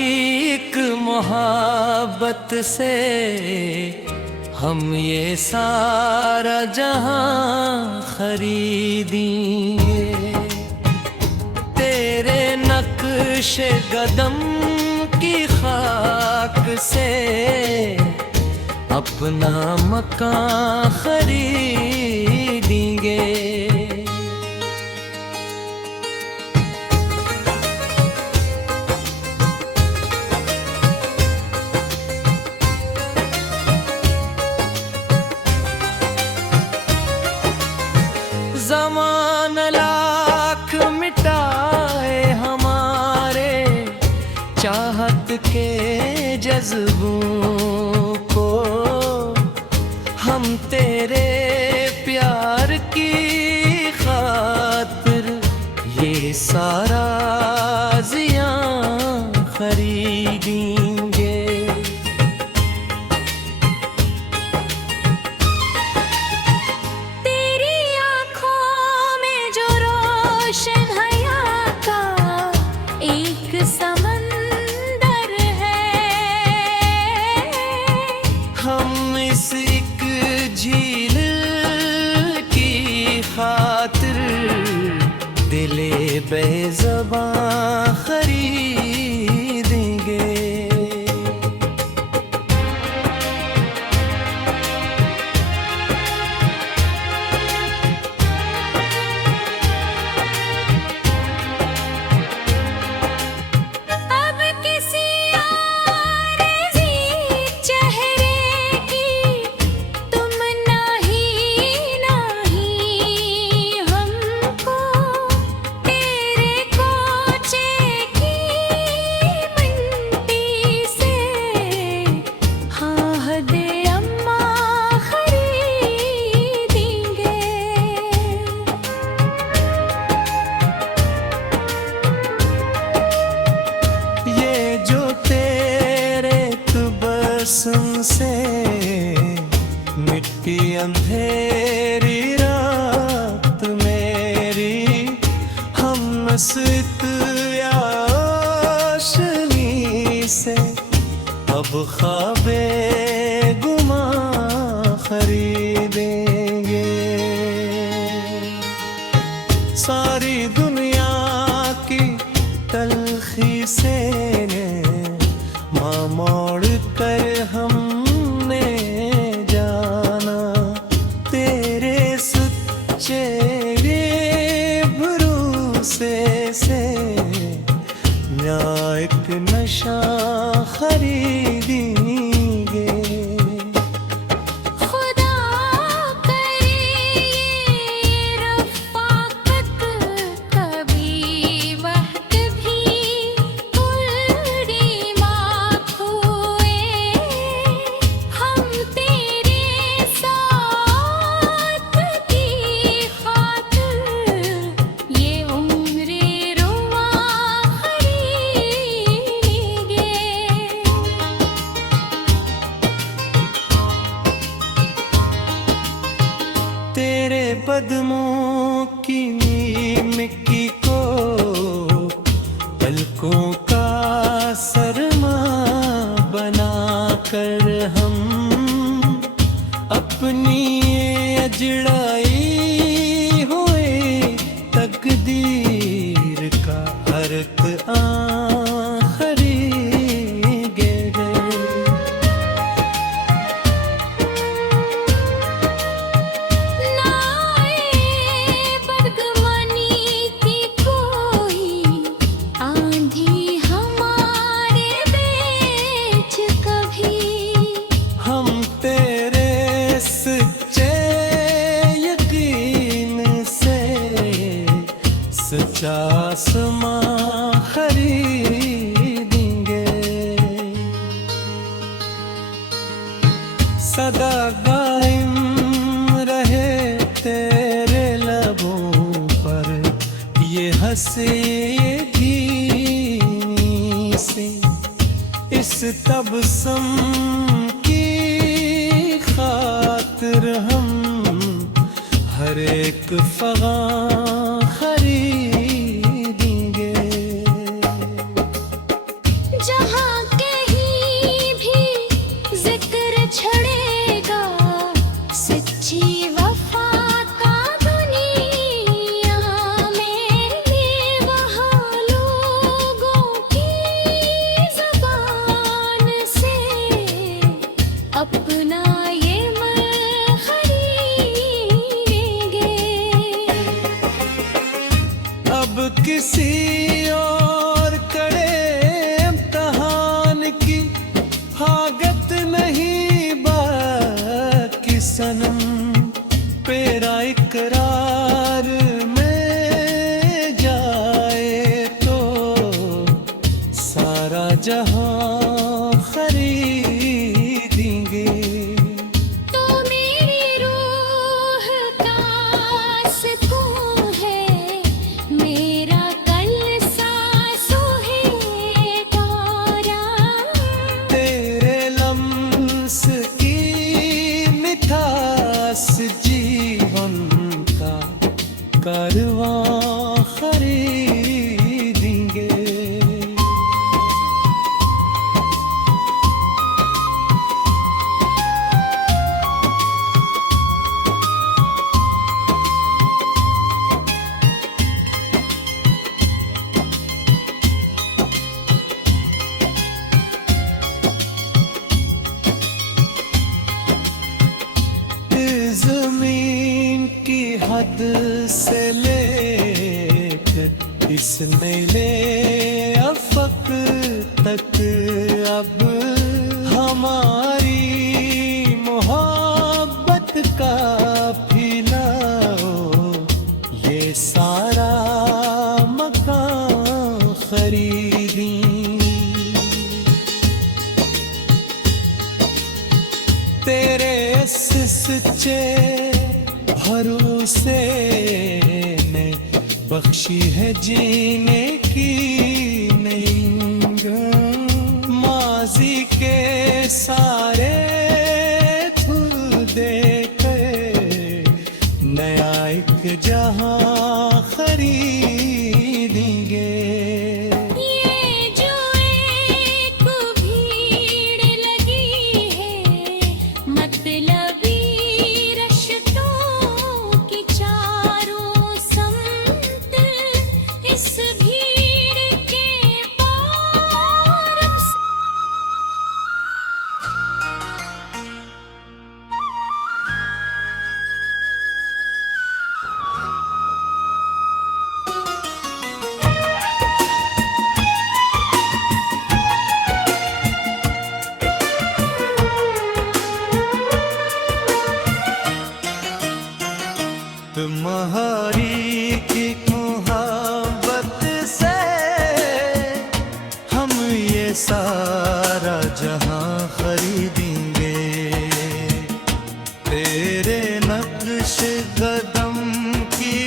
एक मोहब्बत से हम ये सारा जहां खरीदेंगे। तेरे नक्शे कदम की खाक से अपना मकान खरीदेंगे। ज़माना लाख मिटाए हमारे चाहत के जज्बों को, हम तेरे प्यार की खातिर ये सारा ज़ियां खरीदेंगे। हम इस एक झील की खातिर दिले बेज़बां खरीदेंगे। से मिट्टी अंधेरी रात मेरी, हम नस्त याशनी से अब ख्वाबे गुमा खरीदेंगे। सारी दुनिया की तलखी से मोड़ कर हमने जाना तेरे सच्चे भरोसे से न्यायिक नशा खरीदेंगे। तेरे कदमों की मिट्टी को पलकों का सरमा बना कर हम अपनी अजड़ाई हुए तकदीर का अर्थ सच्चा आसमां खरीदेंगे। सदा कायम रहे तेरे लबों पर ये हंसी धीमी सी, इस तबस्सुम की खातिर हम हर एक फगां खरीदेंगे। जहाँ जहां खरीदेंगे। तो मेरी रूह का सुकून है, मेरा कल सांसों है गौरा। तेरे लम्स की मिठास जीवन का कारवां खरीदेंगे। ज़मीन की हद से लेकर इस नीले अफ़क़ तक अब हमारी मोहब्बत का फैलाओ, ये सारा मकान खरीदें। तेरे सच्चे भरोसे ने बख्शी है जीने की नई उमंग। माजी के सारे धुल दे कर नया एक जहां खरीदेंगे। ये जो एक भीड़ लगी है, मतलबी रश्तों की चारों समत, इस भीड़ के पार तुम्हारी की मोहब्बत से हम ये सारा जहां खरीदेंगे। तेरे नक्श कदम की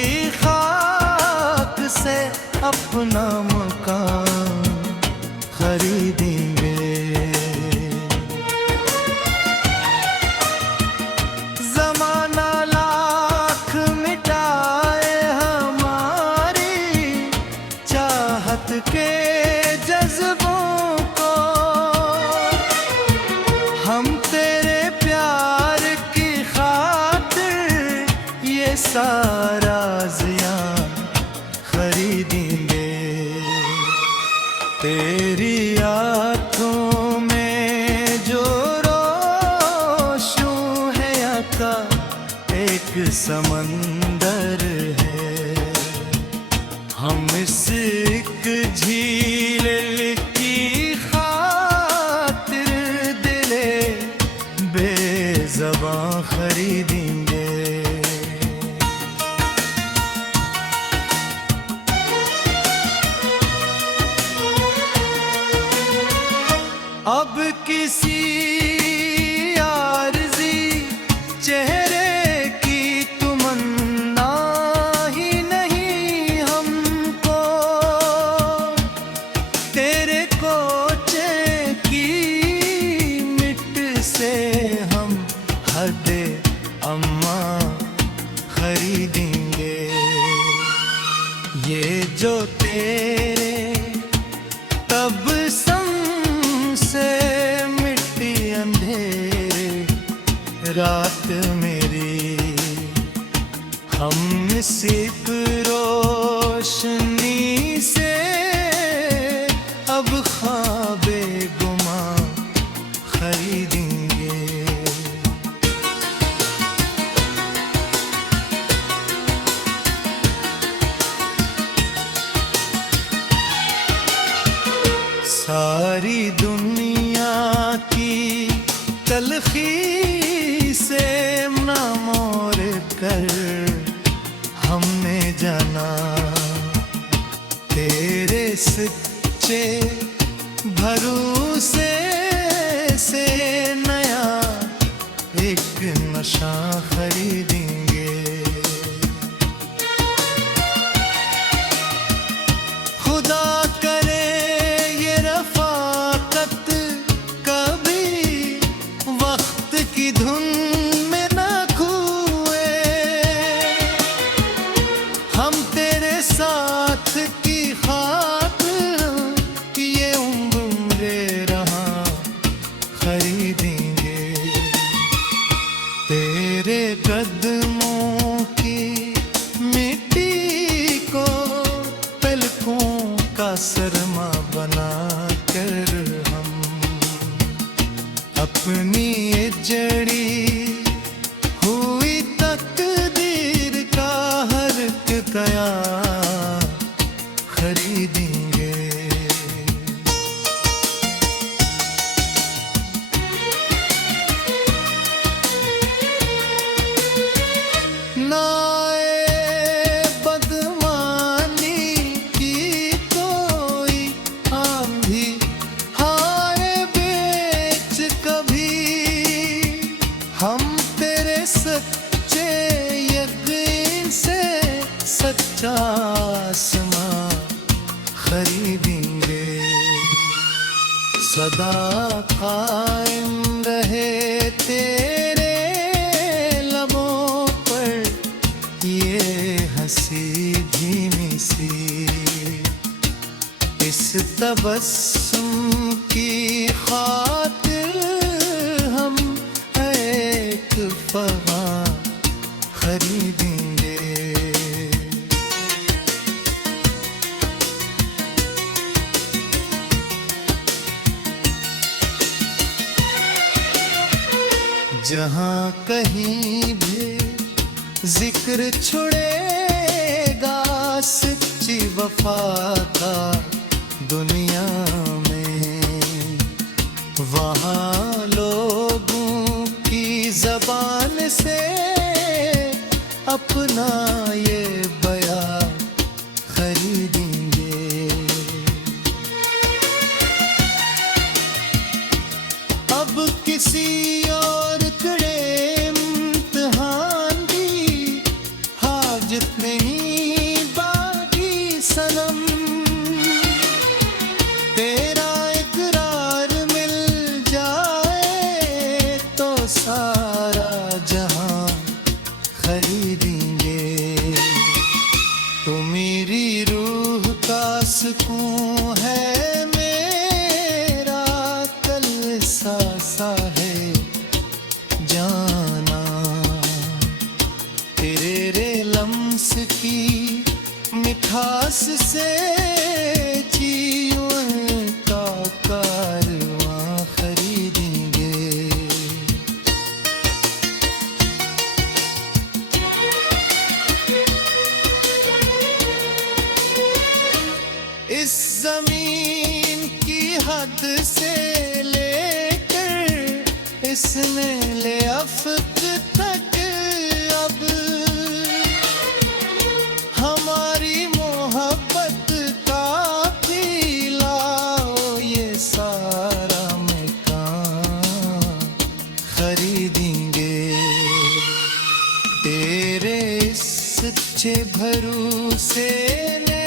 खाक से अपना मकान खरीदेंगे। ज़माना लाख मिटाए हमारी चाहत के जज्बों को, हम तेरे प्यार की खातिर ये सारा ज़ियां खरीदेंगे। तेरी आँखों में जो रोशू है का एक समंदर है, हम इस एक झील की खातिर दिले बेज़बां खरीदेंगे। अब किसी आरज़ी चेहरे की तमन्ना ही नहीं हमको, तेरे कोचे की मिट से हम हदे अम्मा खरीदेंगे। ये जो तेरे तब से मिट्टी अंधेरे रात मेरी, हम सिर्फ रोशनी से अब ख्वाबे गुमा खरीदेंगे। सारी दुनिया की तलखी से ना मोर कर हमने जाना, तेरे सच्चे भरोसे से नया एक नशा खरीदेंगे। खुदा करे ये रफाकत कभी वक्त की धुन में ना खोए। हम तेरे साथ की खातिर ये उम्र रहा खरीदेंगे। तेरे कदमों की मिट्टी को पलकों का सरमा बना कर हम अपनी जड़ी हुई तकदीर का हर कया खरीदेंगे। नाए बदमानी की कोई आंधी हारे बेच कभी। हम तेरे सच्चे यकीन से सच्चा आसमां खरीदेंगे। सदा कायम रहे तेरे लबों पर ये हंसी धीमी सी। इस तबस्सुम की खातिर हम एक फगा खरीदेंगे। जहाँ कहीं भी जिक्र छुड़ेगा सच्ची वफा का दुनिया में, वहाँ लोगों की जबान से अपना ये बयां खरीदेंगे। अब किसी और कड़े इम्तिहान की हाजत नहीं बाकी सनम। तेरा इकरार मिल जाए तो सारा जहां खरीदेंगे। तो मेरी रूह का सुकून है मेरा कल सा है जाना। तेरे रे लम्स की मिठास से जीवन का कारवां खरीदेंगे। इस जमीन की हद से लेकर इसने ले अफ्क तक अब हमारी मोहब्बत का पिलाओ ये सारा मकान खरीदेंगे। तेरे सच्चे भरोसे ने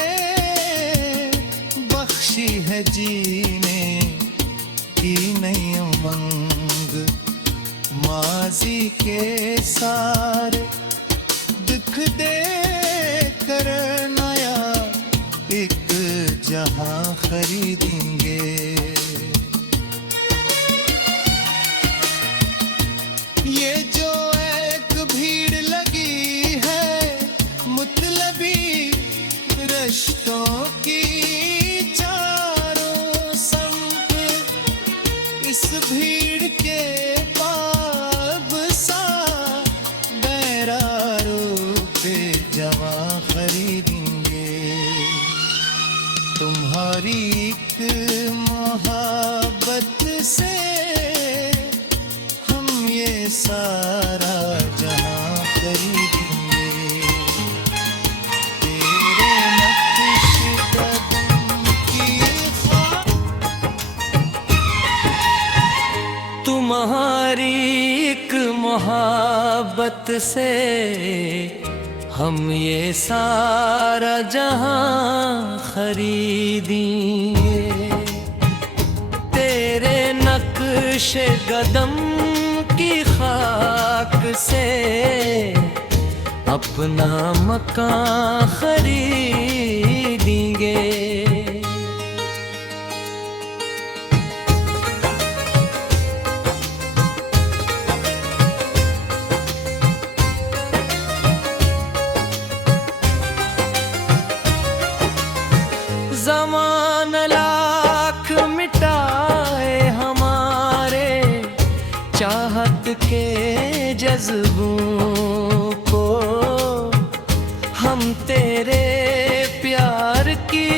बख्शी है जीने की नई उमंग। माजी के सारे दुख दे कर नया एक जहां खरीदेंगे। ये जो एक भीड़ लगी है मुतलबी रिश्तों की चारों संग, इस भीड़ के पाब सा बैरारो पे जवां खरीदेंगे। तुम्हारी एक मोहब्बत से हम ये सारा जहां खरीदेंगे। तेरे नक्श कदम की ख्वाब तुम्हारी एक मोहब्बत से हम ये सारा जहां खरीदेंगे। तेरे नक्शे कदम की खाक से अपना मकान खरीदेंगे। ज़माना लाख मिटाए हमारे चाहत के जज्बों को, हम तेरे प्यार की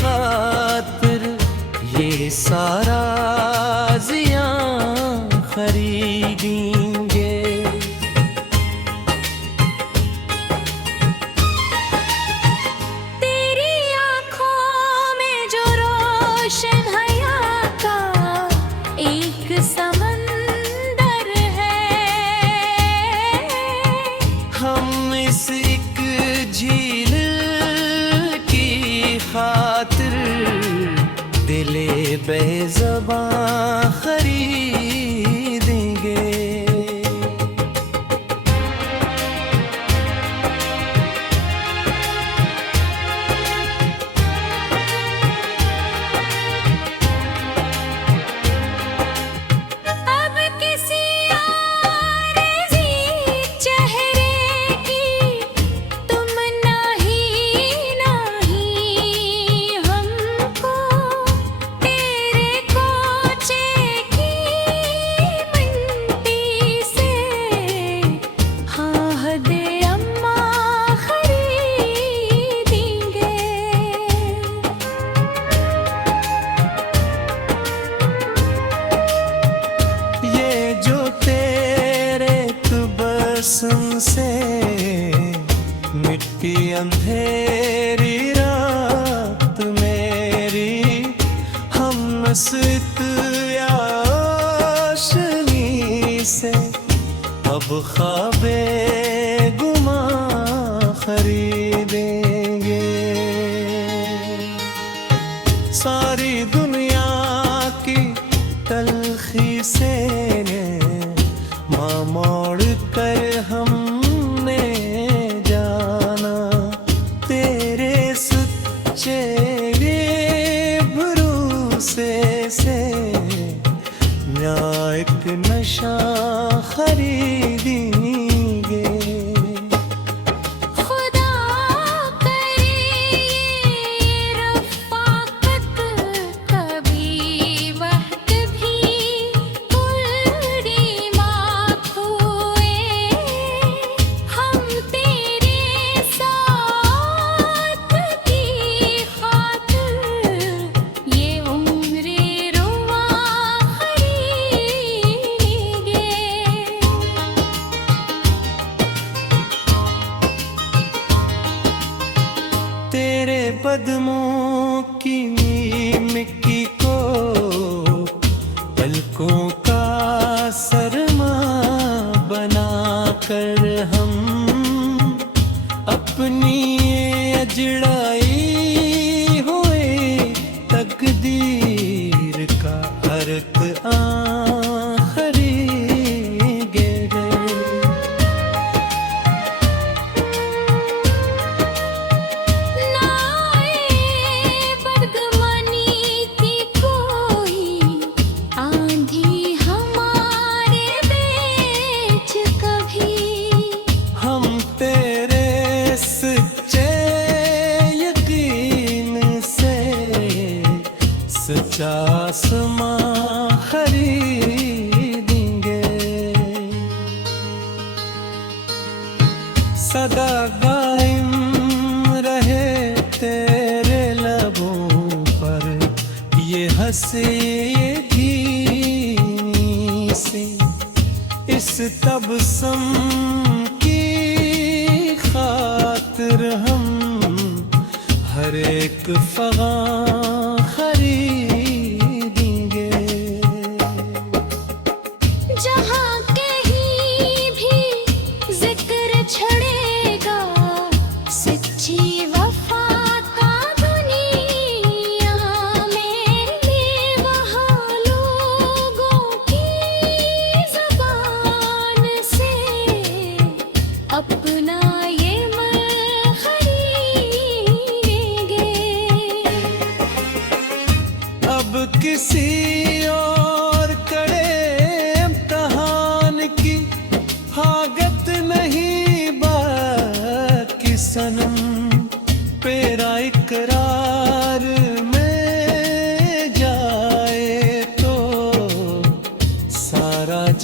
खातिर ये सारा ज़ियां खरीदेंगे। समंदर है, हम इस एक झील की खातिर दिले बेज़बां खरीदेंगे। से मिट्टी अंधेरी रात मेरी, हम नस्त याशनी से अब ख्वाबे गुमा खरीदेंगे। सारी दुनिया की तलखी से मोड़ कर हमने जाना, तेरे सच्चे भरोसे से न्यायिक नशा खरीदेंगे। तेरे कदमों की मिट्टी को पलकों का सरमा बनाकर हम अपनी अजड़ाई हुए तकदीर का अर्थ आसमां खरीदेंगे। सदा कायम रहे तेरे लबों पर ये हंसी धीमी सी, इस तबस्सुम की खातिर हम हर एक फगां खरीदेंगे।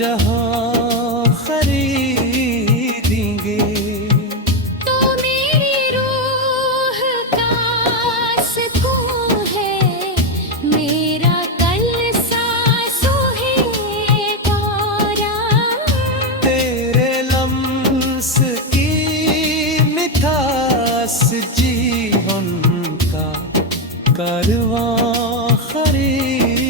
जहां खरीदेंगे। तो मेरी रूह का सुकून है, मेरा कल सांसों है गौरा। तेरे लम्स की मिठास जीवन का कारवां खरीदेंगे।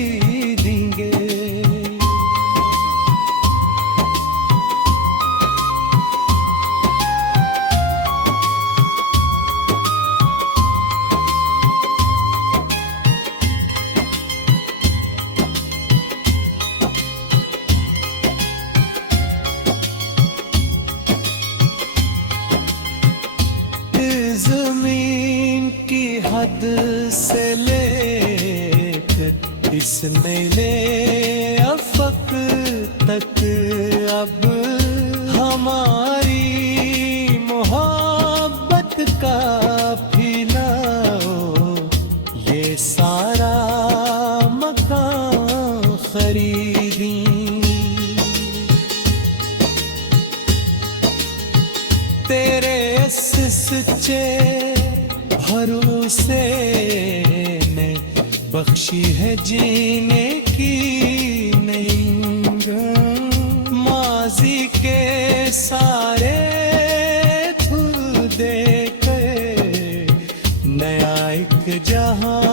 ज़मीन की हद से लेकर इस नीले अफक तक अब हमारी मोहब्बत का फैलाओ, ये सारा मकान खरीदें। तेरे सच्चे भरोसे ने बख्शी है जीने की नई उमंग। माजी के सारे फूल दे के नया एक जहां